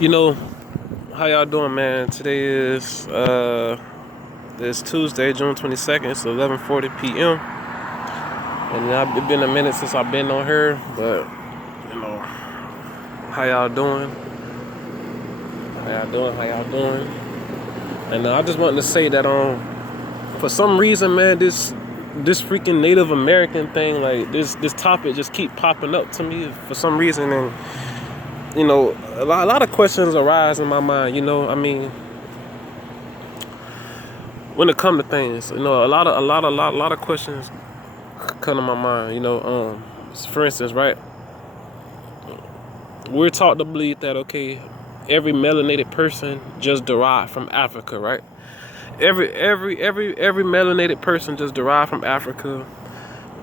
You know, how y'all doing, man? Today is it's Tuesday, June 22nd. It's 11:40 p.m. And it's been a minute since I've been on here, but you know, how y'all doing? How y'all doing? And I just wanted to say that for some reason, man, this freaking Native American thing, like this topic just keep popping up to me for some reason. And you know, a lot of questions arise in my mind. You know, I mean, when it comes to things, you know, a lot of questions come to my mind. You know, for instance, right? We're taught to believe that every melanated person just derived from Africa, right? Every melanated person just derived from Africa.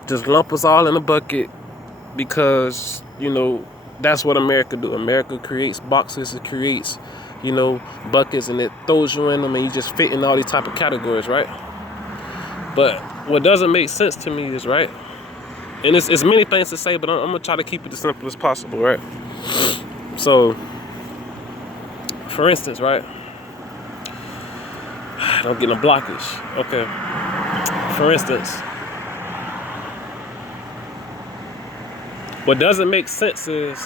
Just lump us all in a bucket because you know that's what America do. America creates boxes, it creates, you know, buckets, and it throws you in them, and you just fit in all these type of categories, right? But what doesn't make sense to me is, right, and it's many things to say, but I'm gonna try to keep it as simple as possible, right? So, for instance, right, don't get no blockage. Okay, for instance, what doesn't make sense is,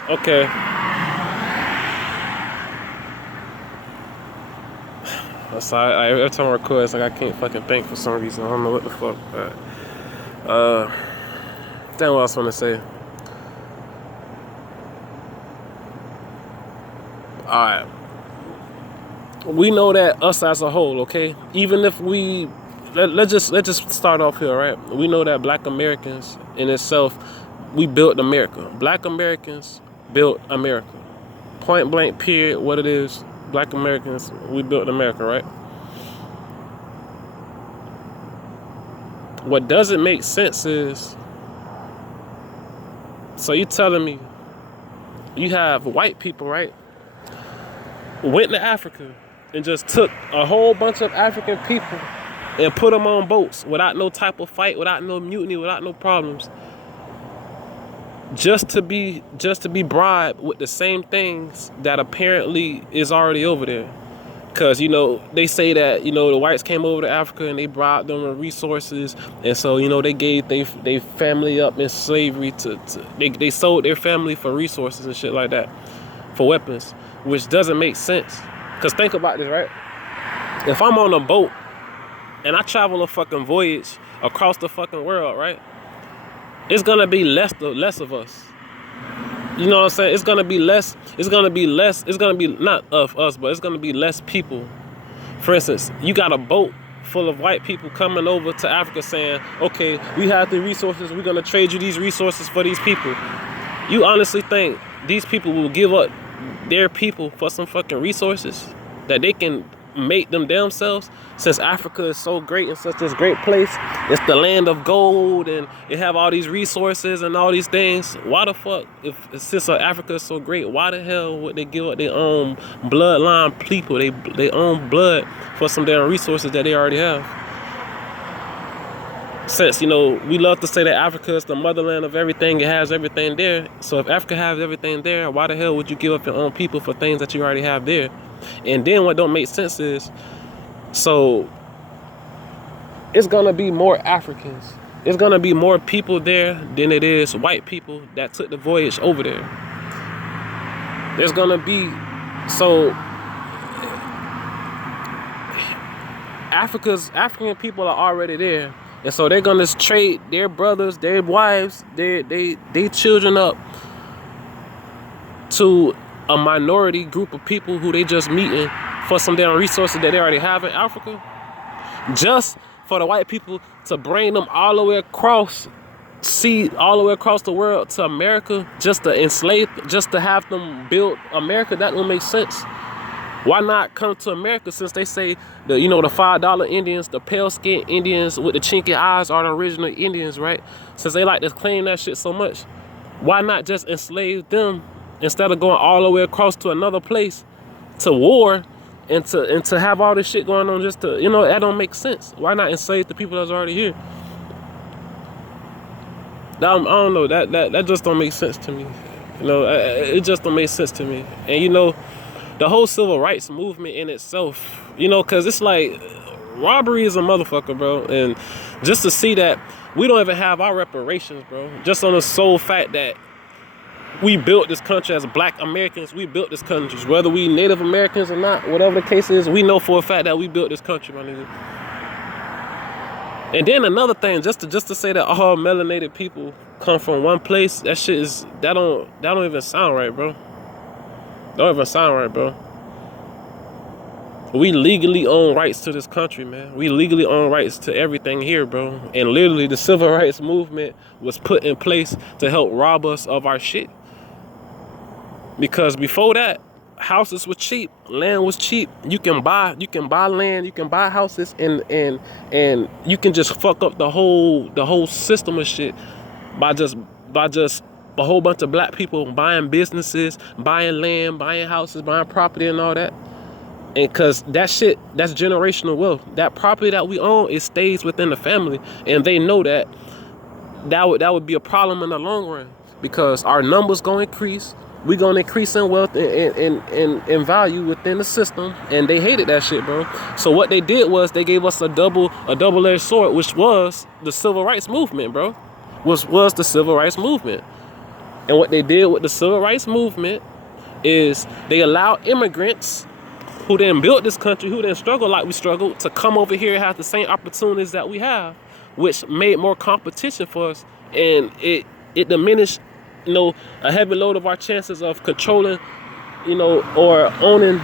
sorry, every time I record, it's like I can't fucking think for some reason. I don't know what the fuck. Damn, what I was trying to say. Alright. We know that us as a whole, okay? Even if we let's just start off here, right? We know that Black Americans in itself, we built America. Black Americans built America. Point blank, period, what it is. Black Americans, we built America, right? What doesn't make sense is, so you telling me you have white people, right, went to Africa and just took a whole bunch of African people and put them on boats without no type of fight, without no mutiny, without no problems, just to be bribed with the same things that apparently is already over there. Because, you know, they say that, you know, the whites came over to Africa and they bribed them with resources. And so, you know, they gave they family up in slavery they sold their family for resources and shit like that, for weapons, which doesn't make sense. Because think about this, right? If I'm on a boat and I travel a fucking voyage across the fucking world, right? It's gonna be less of us. You know what I'm saying? It's gonna be not of us, but it's gonna be less people. For instance, you got a boat full of white people coming over to Africa saying, okay, we have the resources, we're gonna trade you these resources for these people. You honestly think these people will give up their people for some fucking resources that they can make them themselves? Since Africa is so great and such this great place, it's the land of gold and it have all these resources and all these things. Why the fuck, since Africa is so great, why the hell would they give up their own bloodline people, they own blood, for some damn resources that they already have? Since, you know, we love to say that Africa is the motherland of everything, it has everything there. So if Africa has everything there, why the hell would you give up your own people for things that you already have there? And then what don't make sense is, so it's gonna be more Africans. It's gonna be more people there than it is white people that took the voyage over there. There's gonna be, so African people are already there. And so they're gonna trade their brothers, their wives, their children up to a minority group of people who they just meeting for some damn resources that they already have in Africa, just for the white people to bring them all the way across the world to America, just to enslave, just to have them build America. That don't make sense. Why not come to America, since they say the $5 Indians, the pale skinned Indians with the chinky eyes are the original Indians, right? Since they like to claim that shit so much, why not just enslave them instead of going all the way across to another place to war and to have all this shit going on, just to, that don't make sense. Why not enslave the people that's already here? I don't know, that just don't make sense to me. It just don't make sense to me. And the whole civil rights movement in itself, you know, because it's like robbery is a motherfucker, bro. And just to see that we don't even have our reparations, bro, just on the sole fact that we built this country as Black Americans. We built this country, whether we Native Americans or not, whatever the case is. We know for a fact that we built this country, my nigga. And then another thing, just to say that all melanated people come from one place, that shit is that don't even sound right, bro. Don't even sound right, bro. We legally own rights to this country, man. We legally own rights to everything here, bro. And literally the civil rights movement was put in place to help rob us of our shit. Because before that, houses were cheap, land was cheap. You can buy land, you can buy houses, and you can just fuck up the whole system of shit by just a whole bunch of black people buying businesses, buying land, buying houses, buying property and all that. And cause that shit, that's generational wealth. That property that we own, it stays within the family, and they know that would be a problem in the long run, because our numbers gonna increase. We gonna increase in wealth and value within the system, and they hated that shit, bro. So what they did was they gave us a double-edged sword, which was the civil rights movement, bro. Was the civil rights movement. And what they did with the civil rights movement is they allowed immigrants who didn't build this country, who didn't struggle like we struggled, to come over here and have the same opportunities that we have, which made more competition for us, and it diminished, you know, a heavy load of our chances of controlling, you know, or owning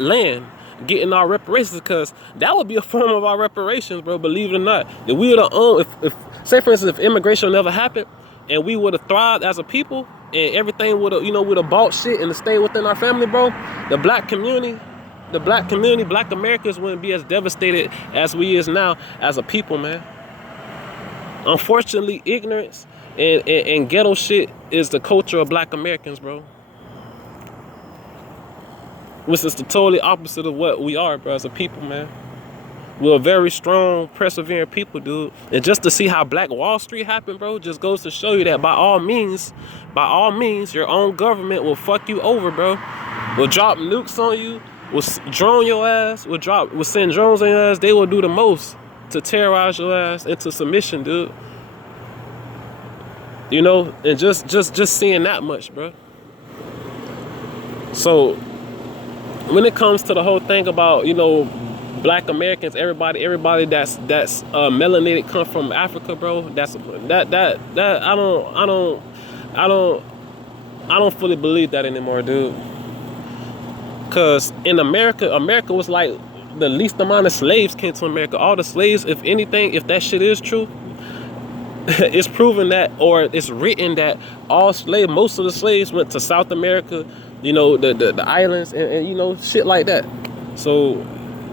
land, getting our reparations, because that would be a form of our reparations, bro. Believe it or not, if we would have owned, if say for instance, if immigration never happened, and we would have thrived as a people, and everything would have, you know, would have bought shit and stayed within our family, bro, the black community, black Americans wouldn't be as devastated as we is now as a people, man. Unfortunately, ignorance and ghetto shit is the culture of black Americans, bro. Which is the totally opposite of what we are, bro, as a people, man. We're a very strong, persevering people, dude. And just to see how Black Wall Street happened, bro, just goes to show you that by all means, your own government will fuck you over, bro. Will drop nukes on you, will drone your ass, will send drones on your ass. They will do the most to terrorize your ass into submission, dude. You know, and just seeing that much, bro. So when it comes to the whole thing about, you know, black Americans, everybody that's melanated come from Africa, bro. That I don't fully believe that anymore, dude. Cause in America was like the least amount of slaves came to America. All the slaves, if anything, if that shit is true, it's proven that, or it's written that most of the slaves went to South America, you know, the islands and you know, shit like that. So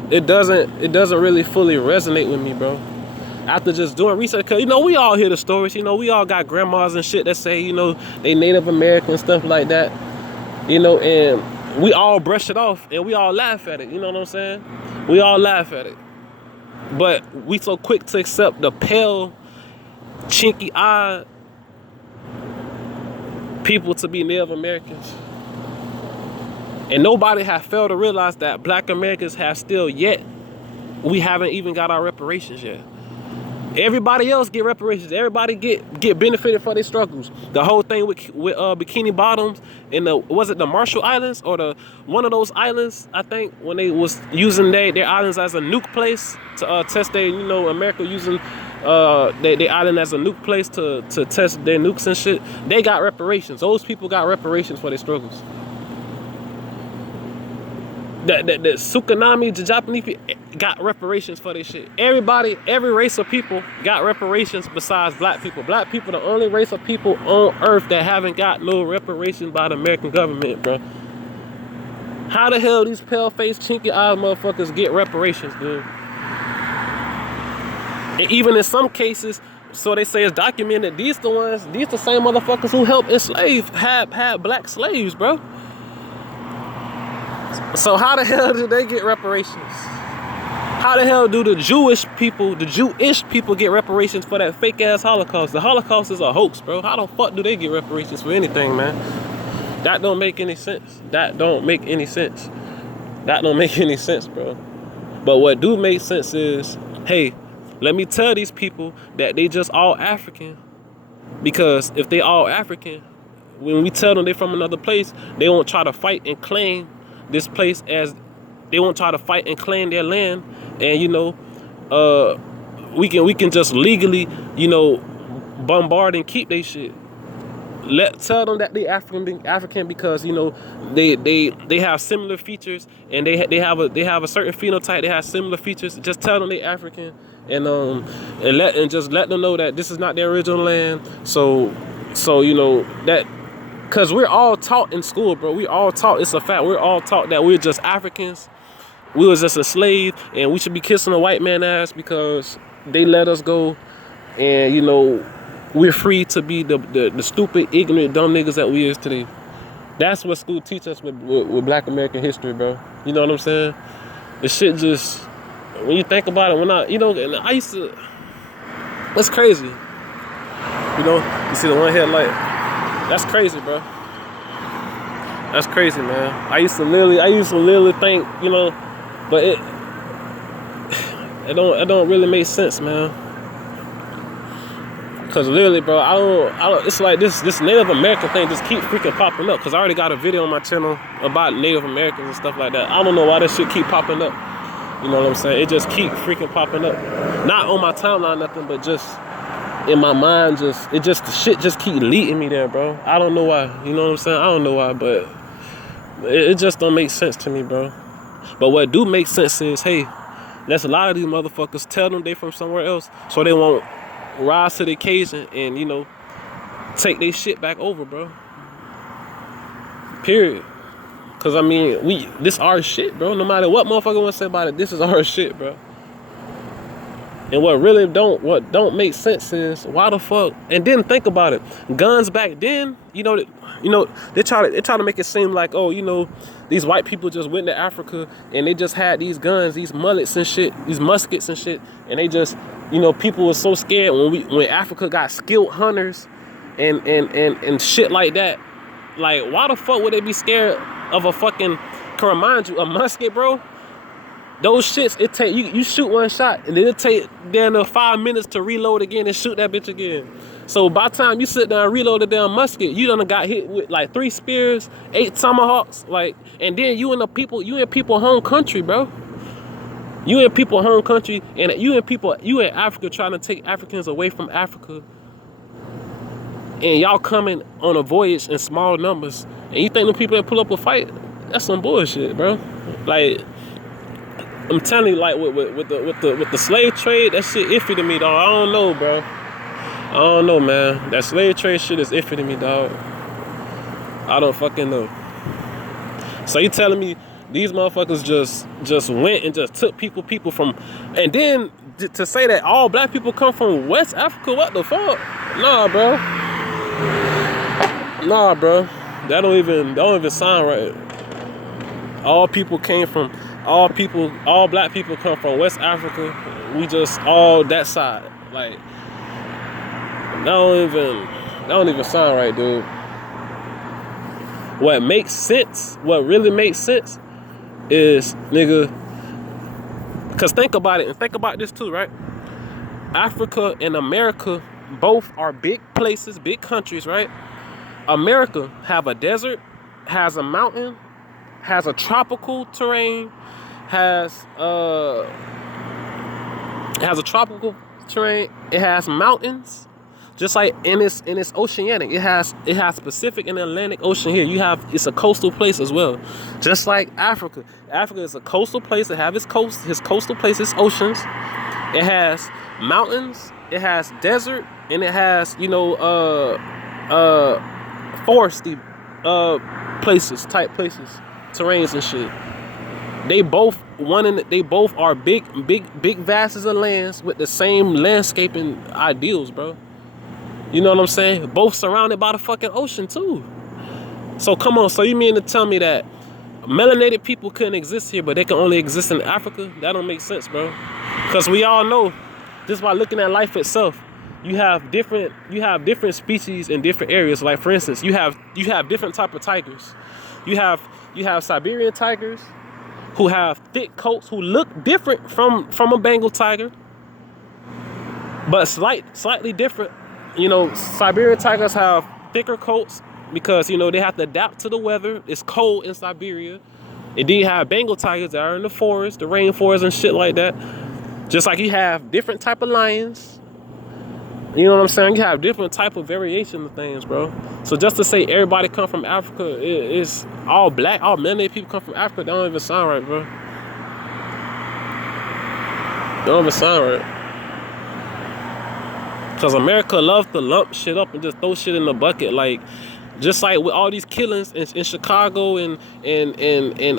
it doesn't really fully resonate with me, bro. After just doing research, cause you know, we all hear the stories, you know, we all got grandmas and shit that say, you know, they Native American, stuff like that, you know, and we all brush it off and we all laugh at it, you know what I'm saying? We all laugh at it. But we so quick to accept the pale, chinky-eyed people to be Native Americans. And nobody has failed to realize that black Americans have still yet, we haven't even got our reparations yet. Everybody else get reparations. Everybody get benefited for their struggles. The whole thing with Bikini Bottoms in was it the Marshall Islands or one of those islands, I think, when they was using their islands as a nuke place to test their, you know, America using their island as a nuke place to test their nukes and shit. They got reparations. Those people got reparations for their struggles. The Tsunami, the Japanese people got reparations for their shit. Everybody, every race of people got reparations besides black people. Black people, the only race of people on earth that haven't got no reparations by the American government, bro. How the hell these pale-faced, chinky-eyed motherfuckers get reparations, dude? And even in some cases, so they say it's documented, these the same motherfuckers who helped enslave, had black slaves, bro. So how the hell do they get reparations? How the hell do the Jewish people get reparations for that fake ass Holocaust? The Holocaust is a hoax, bro. How the fuck do they get reparations for anything, man? That don't make any sense. That don't make any sense. That don't make any sense, bro. But what do make sense is, hey, let me tell these people that they just all African. Because if they all African, when we tell them they from another place, they won't try to fight and claim this place as, they won't try to fight and claim their land. And, you know, we can just legally, you know, bombard and keep their shit. Tell them that they African because, you know, they have similar features, and they have a certain phenotype. They have similar features. Just tell them they African, and just let them know that this is not their original land. So you know that, because we're all taught in school, bro. We all taught, it's a fact. We're all taught that we're just Africans. We was just a slave, and we should be kissing a white man ass because they let us go, and you know, we're free to be the stupid, ignorant, dumb niggas that we is today. That's what school teach us with Black American history, bro. You know what I'm saying? The shit just, when you think about it, you know, and I used to, that's crazy. You know, you see the one headlight. That's crazy, bro. That's crazy, man. I used to literally think, you know, but it don't really make sense, man. Cause literally, bro, I don't. It's like this Native American thing just keep freaking popping up. Cause I already got a video on my channel about Native Americans and stuff like that. I don't know why this shit keep popping up. You know what I'm saying? It just keep freaking popping up. Not on my timeline, nothing, but just in my mind. The shit just keep leading me there, bro. I don't know why. You know what I'm saying? I don't know why, but it just don't make sense to me, bro. But what do make sense is, hey, let's a lot of these motherfuckers tell them they from somewhere else, so they won't rise to the occasion and, you know, take their shit back over, bro. Period. Cause I mean, this our shit, bro. No matter what motherfucker wanna say about it, this is our shit, bro. And what don't make sense is, why the fuck? And then think about it. Guns back then, you know, they try to make it seem like, oh, you know, these white people just went to Africa and they just had these guns, these mullets and shit, these muskets and shit, and they just, you know, people were so scared when Africa got skilled hunters and shit like that. Like, why the fuck would they be scared of a fucking, can remind you, a musket, bro? Those shits, it take you shoot one shot, and then it take down 5 minutes to reload again and shoot that bitch again. So by the time you sit down and reload the damn musket, you done got hit with like 3 spears, 8 tomahawks, like, and then you in people home country, bro. You in people home country, and you in Africa trying to take Africans away from Africa, and y'all coming on a voyage in small numbers, and you think the people that pull up a fight, that's some bullshit, bro. Like, I'm telling you, like with the slave trade, that shit iffy to me, dog. I don't know, bro. I don't know, man. That slave trade shit is iffy to me, dog. I don't fucking know. So you telling me these motherfuckers just went and just took people from, and then to say that all black people come from West Africa? What the fuck? Nah, bro. Nah, bro. That don't even sound right. All black people come from West Africa. We just all that side. Like, that don't even sound right, dude. What makes sense, what really makes sense is, nigga, because think about it, and think about this too, right? Africa and America both are big places, big countries, right? America have a desert, has a mountain, has a tropical terrain, has a tropical terrain. It has mountains, just like in its oceanic. It has Pacific and Atlantic Ocean here. It's a coastal place as well, just like Africa. Africa is a coastal place. It have his coastal place, its oceans. It has mountains. It has desert, and it has, you know, foresty places, terrains and shit. They both are big vastes of lands with the same landscaping ideals, bro. You know what I'm saying? Both surrounded by the fucking ocean too. So come on, so you mean to tell me that melanated people couldn't exist here, but they can only exist in Africa? That don't make sense, bro. Because we all know, just by looking at life itself, you have different species in different areas. Like for instance, you have different type of tigers. You have Siberian tigers who have thick coats, who look different from a Bengal tiger, but slightly different. You know, Siberian tigers have thicker coats because, you know, they have to adapt to the weather. It's cold in Siberia. And then you have Bengal tigers that are in the forest, the rainforest and shit like that. Just like you have different type of lions. You know what I'm saying? You have different type of variation of things, bro. So just to say everybody come from Africa, it's all black, all melanated people come from Africa, that don't even sound right, bro. That don't even sound right. Because America loves to lump shit up and just throw shit in the bucket. Like, just like with all these killings in Chicago and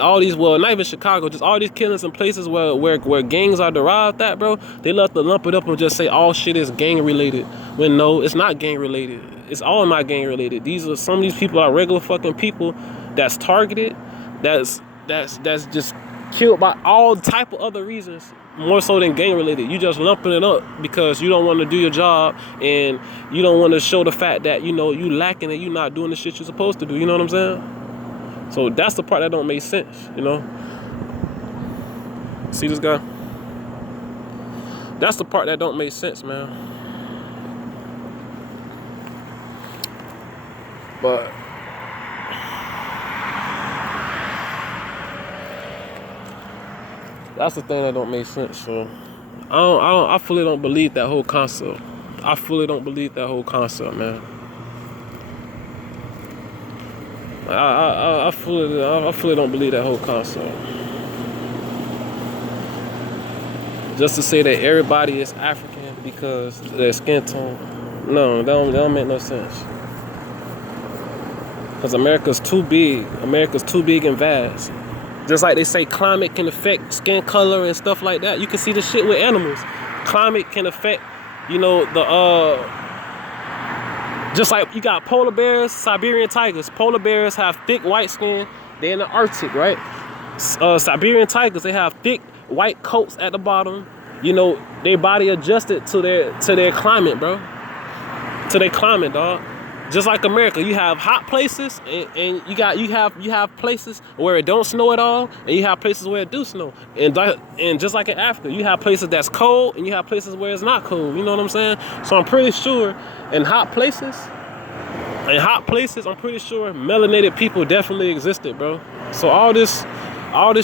all these, well, not even Chicago, just all these killings in places where gangs are derived at, bro. They love to lump it up and just say all shit is gang related. When no, it's not gang related. It's all not gang related. Some of these people are regular fucking people that's targeted, that's just killed by all type of other reasons, more so than gang related. You just lumping it up because you don't want to do your job and you don't want to show the fact that, you know, you lacking and you not doing the shit you're supposed to do. You know what I'm saying? So that's the part that don't make sense, you know? See this guy? That's the part that don't make sense, man. But that's the thing that don't make sense. So I fully don't believe that whole concept. I fully don't believe that whole concept, man. I fully don't believe that whole concept. Just to say that everybody is African because of their skin tone, no, that don't make no sense. Because America's too big. America's too big and vast. Just like they say climate can affect skin color and stuff like that. You can see the shit with animals. Climate can affect, you know, just like you got polar bears, Siberian tigers. Polar bears have thick white skin. They're in the Arctic, right? Siberian tigers, they have thick white coats at the bottom. You know, their body adjusted to their climate, bro. To their climate, dog. Just like America, you have hot places and you have places where it don't snow at all, and you have places where it do snow. And just like in Africa, you have places that's cold and you have places where it's not cold. You know what I'm saying? So I'm pretty sure in hot places, I'm pretty sure melanated people definitely existed, bro. So all this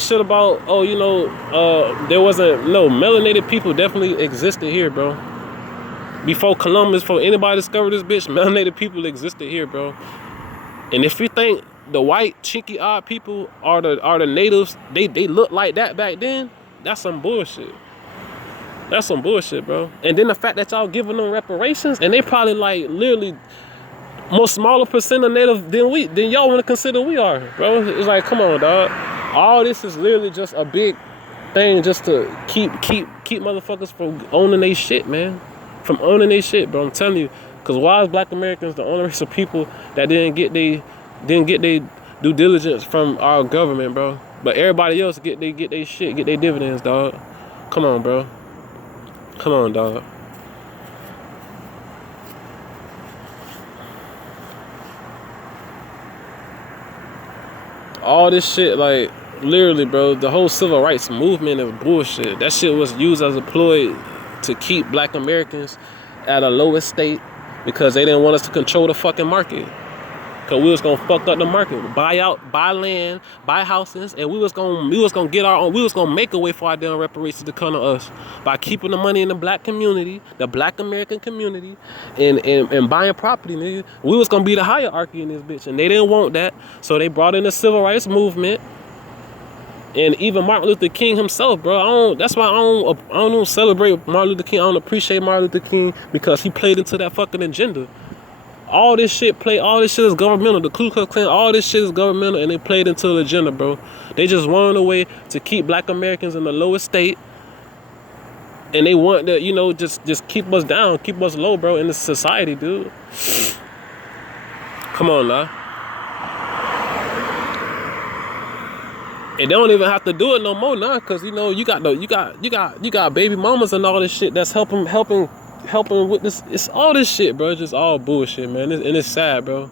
shit about, oh, you know, melanated people definitely existed here, bro. Before Columbus, before anybody discovered this bitch, melanated people existed here, bro. And if you think the white, chinky-eyed people are the natives, they look like that back then, that's some bullshit. That's some bullshit, bro. And then the fact that y'all giving them reparations, and they probably like literally more smaller percent of native than y'all want to consider we are, bro. It's like, come on, dog. All this is literally just a big thing just to keep motherfuckers from owning their shit, man. From owning their shit, bro. I'm telling you, because why is Black Americans the only race of people that didn't get their due diligence from our government, bro? But everybody else get their shit, get their dividends, dog. Come on, bro. Come on, dog. All this shit, like, literally, bro, the whole civil rights movement is bullshit. That shit was used as a ploy to keep Black Americans at a low estate because they didn't want us to control the fucking market. Cause we was gonna fuck up the market, buy land, buy houses, and we was gonna get our own. We was gonna make a way for our damn reparations to come to us by keeping the money in the Black community, the Black American community, and buying property, nigga. We was gonna be the hierarchy in this bitch, and they didn't want that, so they brought in the civil rights movement. And even Martin Luther King himself, bro. That's why I don't celebrate Martin Luther King. I don't appreciate Martin Luther King because he played into that fucking agenda. All this shit is governmental. The Ku Klux Klan, all this shit is governmental, and they played into the agenda, bro. They just wanted a way to keep Black Americans in the lowest state, and they want to, you know, just keep us down, keep us low, bro, in this society, dude. Come on, now. And they don't even have to do it no more now, cause you know you got baby mamas and all this shit that's helping helping with this. It's all this shit, bro. It's just all bullshit, man. And it's sad, bro.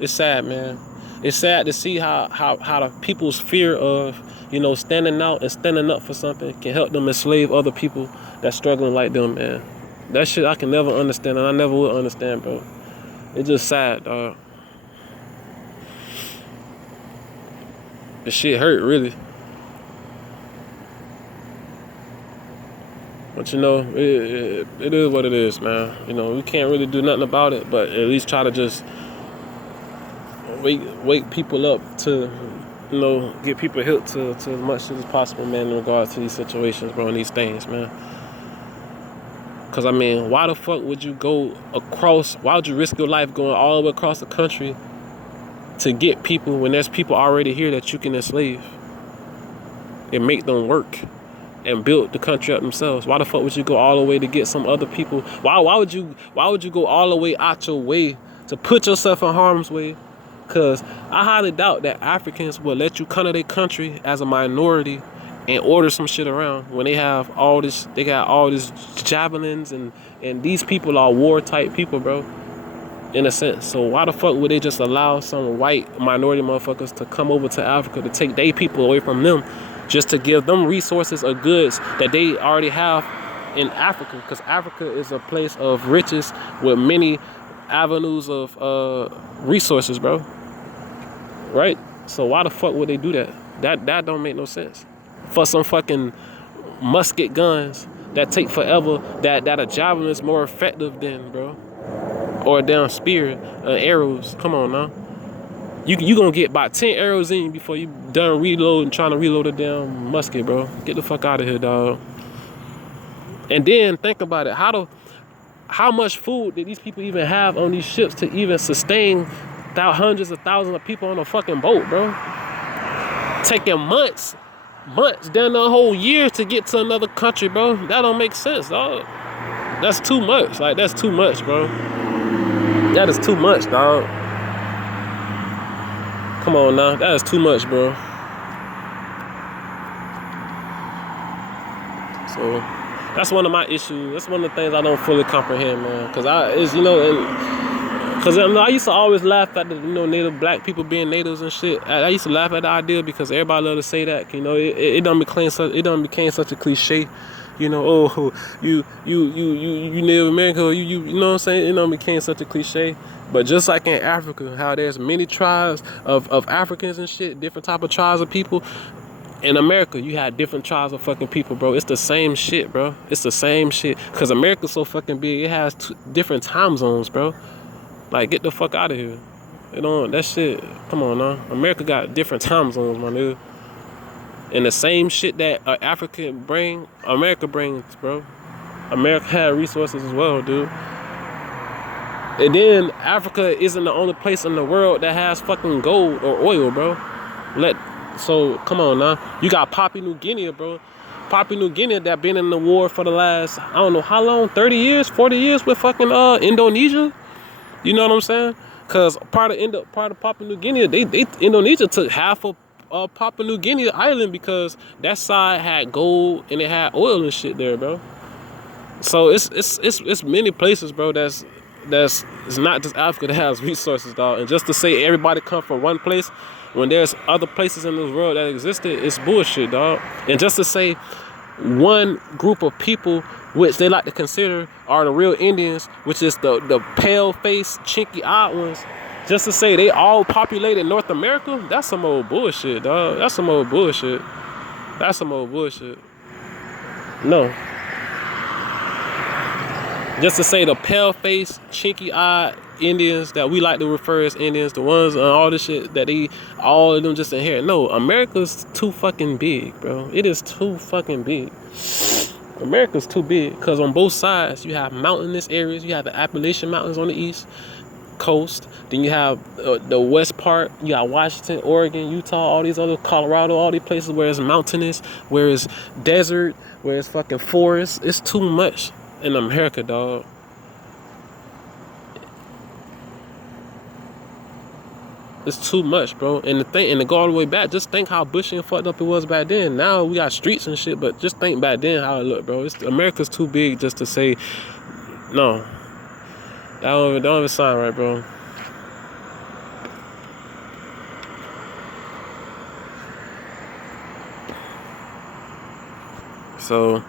It's sad, man. It's sad to see how the people's fear of, you know, standing out and standing up for something can help them enslave other people that's struggling like them, man. That shit I can never understand, and I never will understand, bro. It's just sad, dog. The shit hurt, really. But you know, it is what it is, man. You know, we can't really do nothing about it, but at least try to just wake people up to, you know, get people help to as much as possible, man, in regards to these situations, bro, and these things, man. Because, I mean, why the fuck would you go across, why would you risk your life going all the way across the country to get people when there's people already here that you can enslave and make them work and build the country up themselves? Why the fuck would you go all the way to get some other people? Why would you go all the way out your way to put yourself in harm's way? Because I highly doubt that Africans will let you come to their country as a minority and order some shit around when they have all this, they got all these javelins, and these people are war type people, bro, in a sense. So why the fuck would they just allow some white minority motherfuckers to come over to Africa to take their people away from them just to give them resources or goods that they already have in Africa? Because Africa is a place of riches with many avenues of resources, bro. Right? So why the fuck would they do that? That don't make no sense. For some fucking musket guns that take forever, that a javelin is more effective than, bro. Or a damn spear, arrows. Come on now. You gonna get about 10 arrows in you before you done reloading, trying to reload a damn musket, bro. Get the fuck out of here, dog. And then think about it. How much food did these people even have on these ships to even sustain hundreds of thousands of people on a fucking boat, bro? Taking months, down the whole year to get to another country, bro. That don't make sense, dog. That's too much. Like, that's too much, bro. That is too much, dog. Come on now. That is too much, bro. So that's one of my issues. That's one of the things I don't fully comprehend, man. Because I used to always laugh at the, you know, native black people being natives and shit. I used to laugh at the idea because everybody love to say that. You know, it done became such a cliche. You know, oh, you Native American, you know what I'm saying? It done became such a cliche. But just like in Africa, how there's many tribes of Africans and shit, different type of tribes of people. In America, you had different tribes of fucking people, bro. It's the same shit, bro. It's the same shit. Because America's so fucking big, it has different time zones, bro. Like, get the fuck out of here. You know, that shit, come on now. America got different time zones, my nigga. And the same shit that Africa bring, America brings, bro. America had resources as well, dude. And then Africa isn't the only place in the world that has fucking gold or oil, bro. So, come on now. You got Papua New Guinea, bro. Papua New Guinea that been in the war for the last, I don't know how long, 30 years, 40 years with fucking Indonesia. You know what I'm saying? Because part of Papua New Guinea, Indonesia took half of Papua New Guinea island because that side had gold and it had oil and shit there, bro. So it's many places, bro. It's not just Africa that has resources, dog. And just to say everybody come from one place when there's other places in this world that existed, it's bullshit, dog. And just to say one group of people, which they like to consider are the real Indians, which is the pale-faced, chinky-eyed ones, just to say they all populated North America, that's some old bullshit, dog. That's some old bullshit. That's some old bullshit. No. Just to say the pale-faced, chinky-eyed Indians that we like to refer as Indians, the ones and all this shit that all of them just inherit. No, America's too fucking big, bro. It is too fucking big. America's too big because on both sides you have mountainous areas. You have the Appalachian Mountains on the east coast. Then you have the west part. You got Washington, Oregon, Utah, all these other, Colorado, all these places where it's mountainous, where it's desert, where it's fucking forest. It's too much in America, dog. It's too much, bro. And to go all the way back, just think how bushy and fucked up it was back then. Now we got streets and shit, but just think back then how it looked, bro. America's too big just to say No. That don't even sound right, bro. So,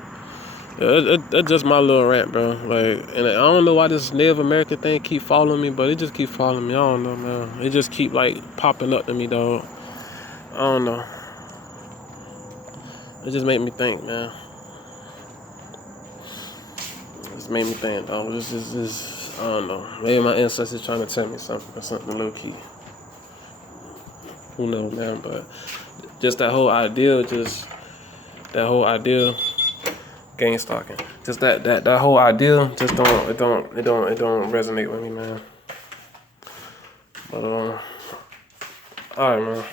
yeah, that's just my little rant, bro. Like, and I don't know why this Native American thing keep following me, but it just keep following me. I don't know, man. It just keep like popping up to me, dog. I don't know. It just made me think, man. It just made me think, dog. This, I don't know. Maybe my ancestors trying to tell me something or something low key. Who knows, man? But just that whole idea, gang stalking. Just that whole idea just don't resonate with me, man. But all right, man.